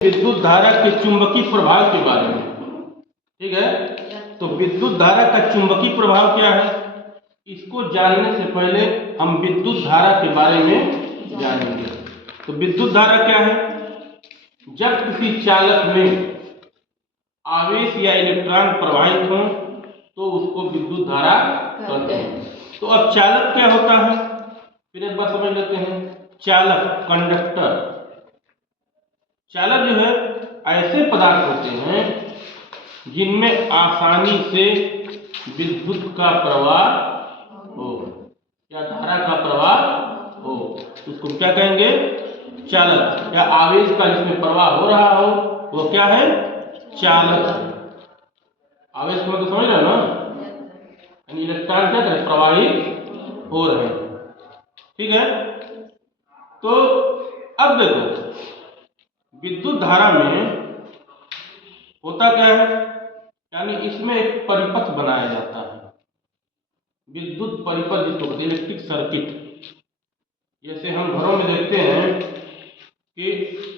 विद्युत धारा के चुंबकीय प्रभाव के बारे में। ठीक है, तो विद्युत धारा का चुंबकीय प्रभाव क्या है, इसको जानने से पहले हम विद्युत धारा के बारे में जानेंगे। तो विद्युत धारा क्या है? जब किसी चालक में आवेश या इलेक्ट्रॉन प्रवाहित हो तो उसको विद्युत धारा कहते हैं। तो अब चालक क्या होता है, फिर एक बार समझ लेते हैं। चालक, कंडक्टर, चालक जो है ऐसे पदार्थ होते हैं जिनमें आसानी से विद्युत का प्रवाह हो या धारा का प्रवाह हो, उसको क्या कहेंगे? चालक। या आवेश का जिसमें प्रवाह हो रहा हो वो क्या है? चालक। आवेश को तो समझ रहे हो ना, यानी इलेक्ट्रॉन क्या करे? प्रवाहित हो रहे हैं। ठीक है, तो अब देखो विद्युत धारा में होता क्या है, यानी इसमें एक परिपथ बनाया जाता है, विद्युत परिपथ जिसको कहते हैं, इलेक्ट्रिक सर्किट। जैसे हम घरों में देखते हैं कि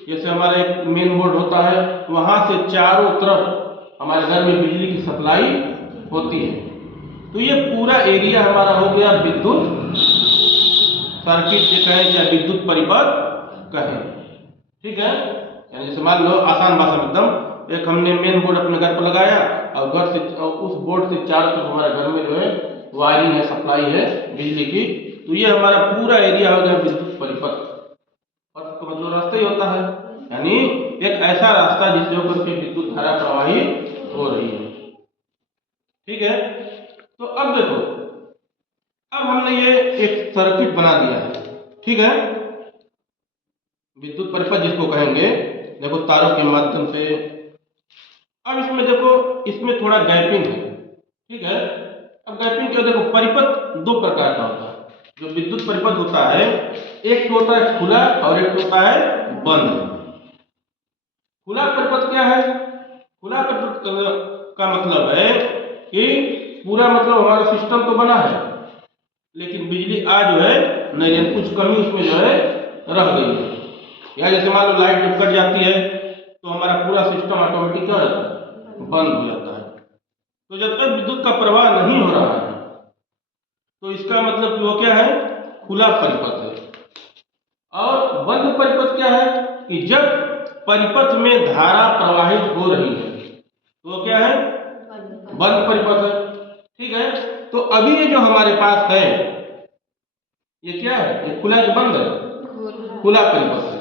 जैसे हमारा एक मेन बोर्ड होता है, वहां से चारों तरफ हमारे घर में बिजली की सप्लाई होती है। तो ये पूरा एरिया हमारा हो गया विद्युत सर्किट जो कहें या विद्युत परिपथ कहें। ठीक है, यानी जैसे मान लो आसान भाषा में एकदम, एक हमने मेन बोर्ड अपने घर पर लगाया और घर से उस बोर्ड से चारों तरफ हमारे घर में जो है वायरिंग है, सप्लाई है बिजली की, तो ये हमारा पूरा एरिया हो गया विद्युत परिपथ। पथ का मतलब रास्ता ही होता है, यानी एक ऐसा रास्ता जिससे होकर के विद्युत धारा प्रवाहित हो रही है। ठीक है, तो अब देखो, अब हमने ये एक सर्किट बना दिया है। ठीक है, विद्युत परिपथ जिसको कहेंगे, देखो तारों के माध्यम से। अब इसमें देखो, इसमें थोड़ा गैपिंग है। ठीक है, अब गैपिंग क्या? देखो परिपथ दो प्रकार का होता है। जो विद्युत परिपथ होता है, एक तो होता है खुला और एक होता है बंद। खुला परिपथ क्या है? खुला परिपथ का मतलब है कि पूरा मतलब हमारा सिस्टम तो बना है लेकिन बिजली आ जो है नहीं, कुछ कमी उसमें जो है रह गई है। या जैसे मान लो लाइट जब कट जाती है तो हमारा पूरा सिस्टम ऑटोमेटिक क्या हो जाता है? बंद हो जाता है। तो जब तक विद्युत का प्रवाह नहीं हो रहा है तो इसका मतलब कि वो क्या है? खुला परिपथ है। और बंद परिपथ क्या है कि जब परिपथ में धारा प्रवाहित हो रही है तो वो क्या है? बंद परिपथ है। ठीक है, तो अभी ये जो हमारे पास है ये क्या है? ये खुला कि बंद है? खुला परिपथ है,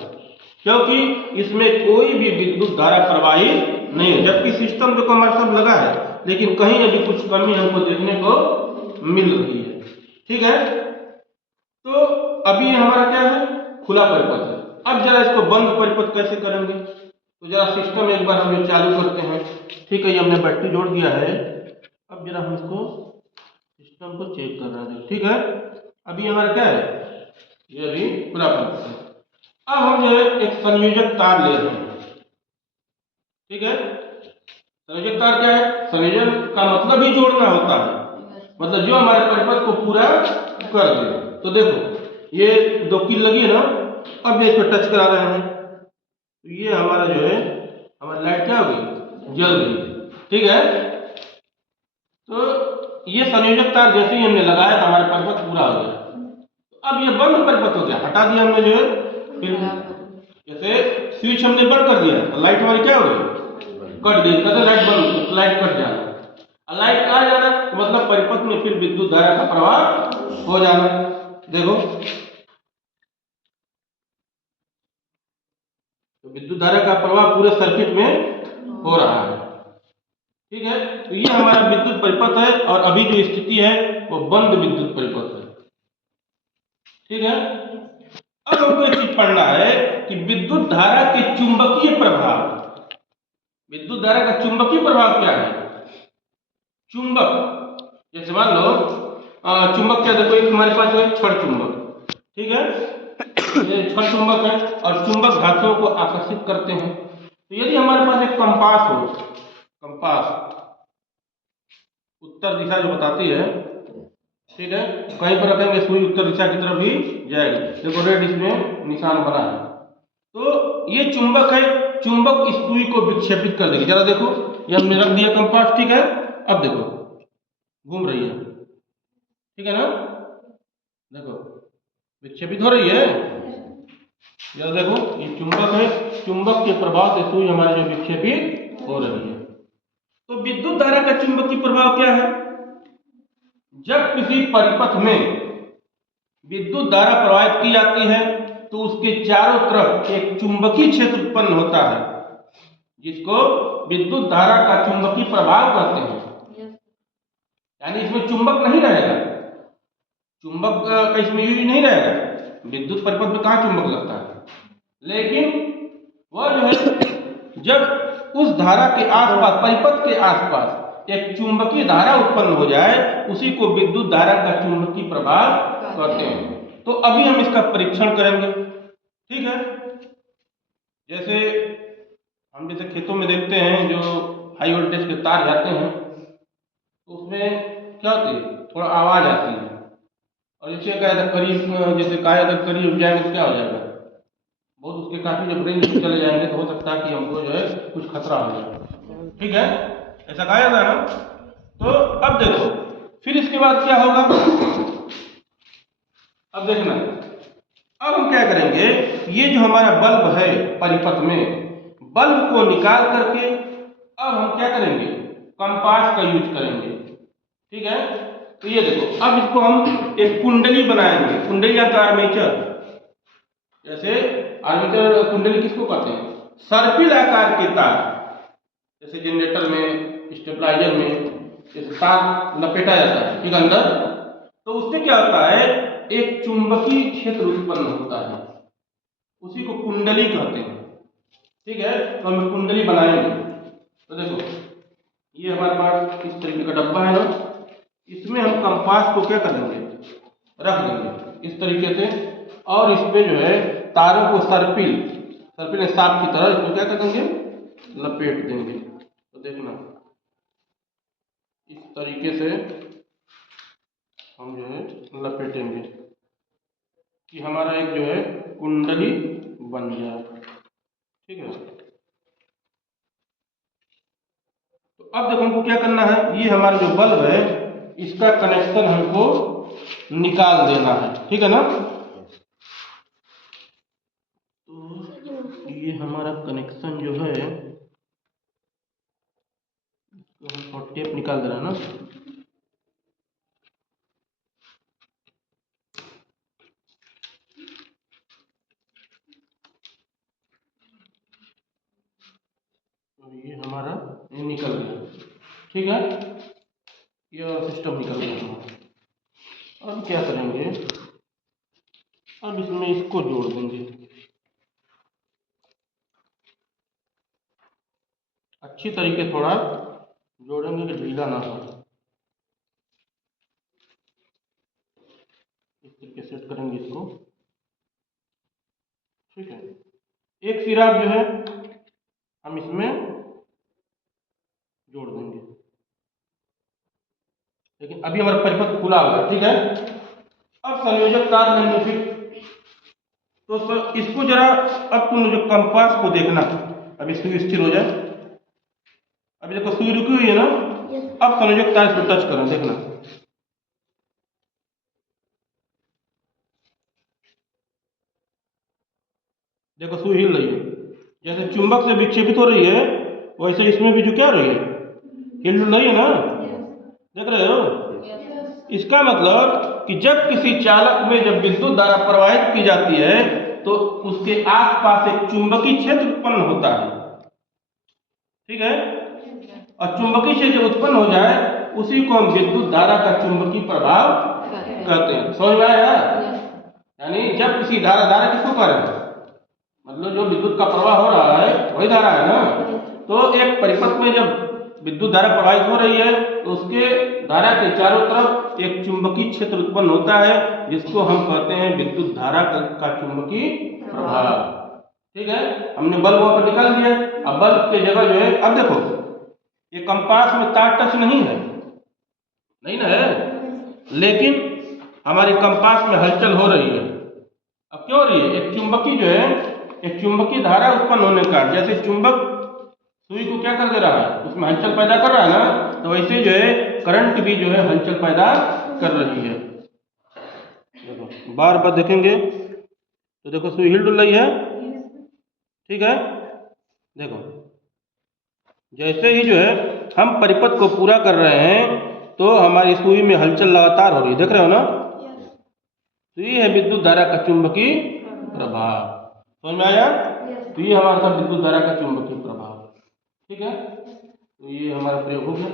क्योंकि इसमें कोई भी विद्युत धारा प्रवाहित नहीं है, जबकि सिस्टम जो हमारा सब लगा है लेकिन कहीं अभी कुछ कमी हमको देखने को मिल रही है। ठीक है, तो अभी हमारा क्या है? खुला परिपथ है। अब जरा इसको बंद परिपथ कैसे करेंगे, तो जरा सिस्टम एक बार हम चालू करते हैं। ठीक है, ये हमने बैटरी जोड़ दिया है। अब जरा हम इसको सिस्टम को चेक कर रहे हैं। ठीक है, अभी हमारा क्या है? ये अभी खुला परिपथ है। अब हम जो है एक संयोजक तार ले रहे हैं। ठीक है, संयोजक तार क्या है? संयोजन का मतलब ही जोड़ना होता है, मतलब जो हमारे परिपथ को पूरा कर दे। तो देखो ये 2 कील लगी है ना, अब ये इसको टच करा रहे हैं तो ये हमारा जो है हमारी लाइट क्या हो गई? जल गई। ठीक है, तो ये संयोजक तार जैसे ही हमने लगाया तो हमारे परिपथ पूरा हो गया। तो अब ये बंद परिपथ हो गया, हटा दिया हमने जो है। फिर जैसे स्विच हमने बंद कर दिया तो लाइट हमारी क्या हो गई? कट गई। कहते लाइट बंद, लाइट कट जाना। लाइट आ जाना तो मतलब परिपथ में फिर विद्युत धारा का प्रवाह हो जाना। देखो तो विद्युत धारा का प्रवाह पूरे सर्किट में हो रहा है। ठीक है, तो ये हमारा विद्युत परिपथ है और अभी जो स्थिति है वो बंद विद्युत परिपथ है। ठीक है, अब हमको एक चीज पढ़ना है कि विद्युत धारा के चुंबकीय प्रभाव। विद्युत धारा का चुंबकीय प्रभाव क्या है? चुंबक, जैसे मान लो चुंबक क्या, देखो एक हमारे पास है छड़ चुंबक। ठीक है, ये छड़ चुंबक है और चुंबक धातुओं को आकर्षित करते हैं। तो यदि हमारे पास एक कंपास हो, कंपास उत्तर दिशा जो बताती है, ठीक है, कहीं पर रखेंगे सुई उत्तर दिशा की तरफ भी जाएगी। देखो रेड इसमें निशान बना है। तो ये चुंबक है चुंबक इस सुई को विक्षेपित कर देगी। जरा देखो, ये हमने रख दिया कंपास, ठीक है। अब देखो घूम रही है, ठीक है ना, देखो विक्षेपित हो रही है। जरा देखो, ये चुंबक है, चुंबक के प्रभाव से सुई हमारी जो विक्षेपित हो रही है। तो विद्युत धारा का चुंबकीय प्रभाव क्या है? जब किसी परिपथ में विद्युत धारा प्रवाहित की जाती है तो उसके चारों तरफ एक चुंबकीय क्षेत्र उत्पन्न होता है, जिसको विद्युत धारा का चुंबकीय प्रभाव कहते हैं। यानी इसमें चुंबक नहीं रहेगा, चुंबक का इसमें यूज नहीं रहेगा। विद्युत परिपथ में कहाँ चुंबक लगता है, लेकिन वह जो है जब उस धारा के आसपास, परिपथ के आसपास एक चुंबकीय धारा उत्पन्न हो जाए, उसी को विद्युत धारा का चुंबकीय प्रभाव कहते हैं। तो अभी हम इसका परीक्षण करेंगे, ठीक है। जैसे खेतों में देखते हैं जो हाई वोल्टेज के तार जाते हैं, तो उसमें क्या होती है, थोड़ा आवाज आती है। और जैसे कहा जाता करीब जाएंगे तो क्या हो जाएगा, बहुत उसके काफी जब रेंज चले जाएंगे तो हो सकता है कि हमको जो है कुछ खतरा हो जाए, ठीक है, ऐसा कहा जाता है ना। तो अब देखो, फिर इसके बाद क्या होगा, अब देखना। अब हम क्या करेंगे, ये जो हमारा बल्ब है परिपथ में, बल्ब को निकाल करके अब हम क्या करेंगे, कंपास का यूज करेंगे, ठीक है। तो ये देखो, अब इसको हम एक कुंडली बनाएंगे, कुंडली या आर्मेचर। जैसे आर्मेचर कुंडली किसको कहते हैं, सर्पिल आकार के तार, जैसे जनरेटर में, स्टेबलाइजर में जैसे तार लपेटा जाता है, ठीक है, अंदर। तो उससे क्या होता है, एक चुंबकीय क्षेत्र उत्पन्न होता है, उसी को कुंडली कहते हैं, ठीक है। तो हम कुंडली बनाएंगे। तो देखो, ये हमारे पास इस तरीके का डब्बा है ना, इसमें हम कंपास को क्या कर देंगे, रख देंगे इस तरीके से, और इस पे जो है तारों को सर्पिल सांप की तरह इसको क्या कर देंगे, लपेट देंगे। तो देखना, इस तरीके से हम जो है लपेटेंगे कि हमारा एक जो है कुंडली बन जाए, ठीक है। तो अब देखो हमको क्या करना है, ये हमारा जो बल्ब है इसका कनेक्शन हमको निकाल देना है, ठीक है ना। तो ये हमारा कनेक्शन जो है, तो हम टेप निकाल दे रहा है ना। तो ये हमारा ये निकल गया, ठीक है, ये सिस्टम निकल गया हमारा। अब क्या करेंगे, अब इसमें इसको जोड़ देंगे, अच्छी तरीके थोड़ा जोड़ेंगे कि ढीला ना हो। इस तरीके सेट करेंगे इसको, ठीक है। एक सिरा जो है हम इसमें जोड़ देंगे, लेकिन अभी हमारा परिपथ खुला हुआ है, ठीक है। अब संयोजक तार लेंगे फिर, तो इसको जरा, अब तुम जो कंपास को देखना, अभी सुई स्थिर हो जाए, अभी देखो सुई रुकी हुई है ना। अब संयोजक तार इसको टच करो, देखना, देखो सुई हिल रही है, जैसे चुंबक से विक्षेपित हो रही है वैसे इसमें भी जो क्या रही है, हिल रही है ना, देख रहे हो। इसका मतलब कि जब किसी चालक में जब विद्युत धारा प्रवाहित की जाती है तो उसके आसपास एक चुंबकीय क्षेत्र उत्पन्न होता है, ठीक है। और चुंबकीय क्षेत्र उत्पन्न हो जाए उसी को हम विद्युत धारा का चुंबकीय प्रभाव कहते हैं। समझ में आया? यानी जब किसी धारा किसको कह रहे हैं, मतलब जो विद्युत का प्रवाह हो रहा है वही धारा है ना। तो एक परिपथ में जब विद्युत धारा प्रवाहित हो रही है तो उसके धारा के चारों तरफ एक चुंबकीय क्षेत्र उत्पन्न होता है, जिसको हम कहते हैं विद्युत धारा का चुंबकीय प्रभाव, ठीक है। हमने बल्ब वहां पर निकाल दिया। अब बल्ब की जगह जो है, अब देखो ये कंपास में तार टच नहीं है, नहीं ना है, लेकिन हमारी कंपास में हलचल हो रही है। अब क्यों हो रही है, एक चुंबकीय जो है एक चुंबकीय धारा उत्पन्न होने का, जैसे चुंबक सुई को क्या कर दे रहा है, उसमें हलचल पैदा कर रहा है ना, तो वैसे जो है करंट भी जो है हलचल पैदा कर रही है। देखो बार बार देखेंगे तो देखो सुई हिल डुल रही है, ठीक है। देखो जैसे ही जो है हम परिपथ को पूरा कर रहे हैं तो हमारी सुई में हलचल लगातार हो रही है, देख रहे हो ना। सुई है विद्युत धारा का चुंबकीय प्रभाव, समझ में आया। तो ये हमारा था विद्युत धारा का चुंबकीय प्रभाव, ठीक है। तो ये हमारा प्रयोग हो गया।